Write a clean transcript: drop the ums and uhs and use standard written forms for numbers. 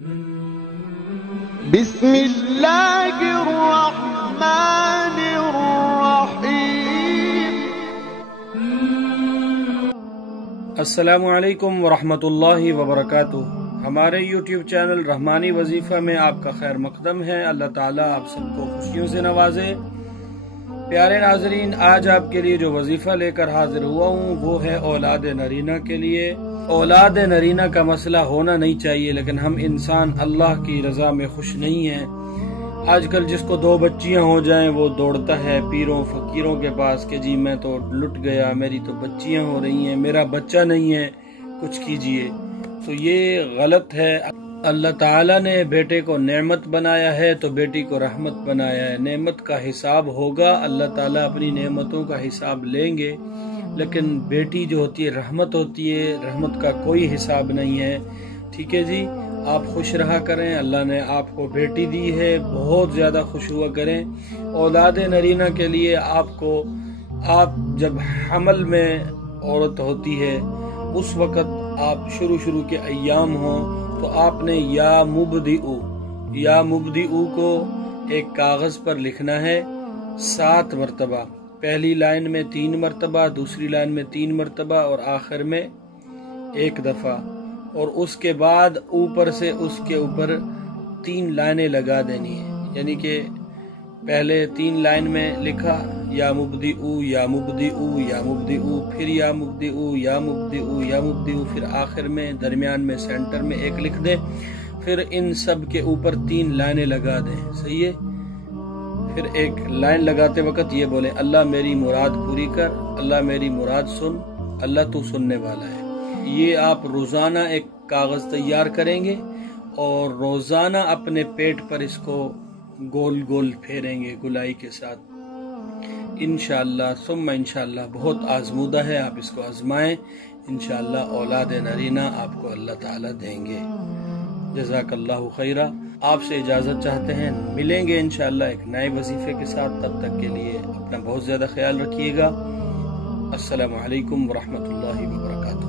بسم اللہ الرحمن الرحیم۔ السلام علیکم ورحمۃ اللہ وبرکاتہ۔ ہمارے یوٹیوب چینل رحمانی وظیفہ میں آپ کا خیر مقدم ہے۔ اللہ تعالیٰ آپ سب کو خوشیوں سے نوازے۔ پیارے ناظرین، آج آپ کے لیے جو وظیفہ لے کر حاضر ہوا ہوں وہ ہے اولاد نرینہ کے لیے۔ اولاد نرینہ کا مسئلہ ہونا نہیں چاہیے، لیکن ہم انسان اللہ کی رضا میں خوش نہیں ہیں۔ آج کل جس کو 2 بچیاں ہو جائیں وہ دوڑتا ہے پیروں فقیروں کے پاس کہ جی میں تو لٹ گیا، میری تو بچیاں ہو رہی ہیں، میرا بچہ نہیں ہے، کچھ کیجئے۔ تو یہ غلط ہے۔ اللہ تعالیٰ نے بیٹے کو نعمت بنایا ہے تو بیٹی کو رحمت بنایا ہے۔ نعمت کا حساب ہوگا، اللہ تعالیٰ اپنی نعمتوں کا حساب لیں گے، لیکن بیٹی جو ہوتی ہے رحمت ہوتی ہے، رحمت کا کوئی حساب نہیں ہے۔ ٹھیک ہے جی، آپ خوش رہا کریں، اللہ نے آپ کو بیٹی دی ہے، بہت زیادہ خوش ہوا کریں۔ اولاد نرینہ کے لیے آپ جب حمل میں عورت ہوتی ہے اس وقت آپ شروع کے ایام ہوں تو آپ نے یا مبدئو کو ایک کاغذ پر لکھنا ہے 7 مرتبہ۔ پہلی لائن میں 3 مرتبہ، دوسری لائن میں 3 مرتبہ اور آخر میں 1 دفعہ، اور اس کے بعد اوپر سے اس کے اوپر 3 لائنیں لگا دینی ہیں۔ یعنی کہ پہلے 3 لائن میں لکھا یا مبدئو یا مبدئو یا مبدئو، پھر یا مبدئو یا مبدئو یا مبدئو، پھر آخر میں درمیان میں سینٹر میں 1 لکھ دیں، پھر ان سب کے اوپر 3 لائنیں لگا دیں۔ صحیح ہے؟ پھر 1 لائن لگاتے وقت یہ بولیں اللہ میری مراد پوری کر، اللہ میری مراد سن، اللہ تو سننے والا ہے۔ یہ آپ روزانہ ایک کاغذ تیار کریں گے اور روزانہ اپنے پیٹ پر اس کو گول گول پھیریں گے گلائی کے ساتھ، انشاءاللہ ثم انشاءاللہ۔ بہت آزمودہ ہے، آپ اس کو آزمائیں، انشاءاللہ اولاد نرینہ آپ کو اللہ تعالیٰ دیں گے۔ جزاک اللہ خیرہ۔ آپ سے اجازت چاہتے ہیں، ملیں گے انشاءاللہ ایک نئے وظیفے کے ساتھ۔ تب تک کے لیے اپنا بہت زیادہ خیال رکھیے گا۔ السلام علیکم ورحمۃ اللہ وبرکاتہ۔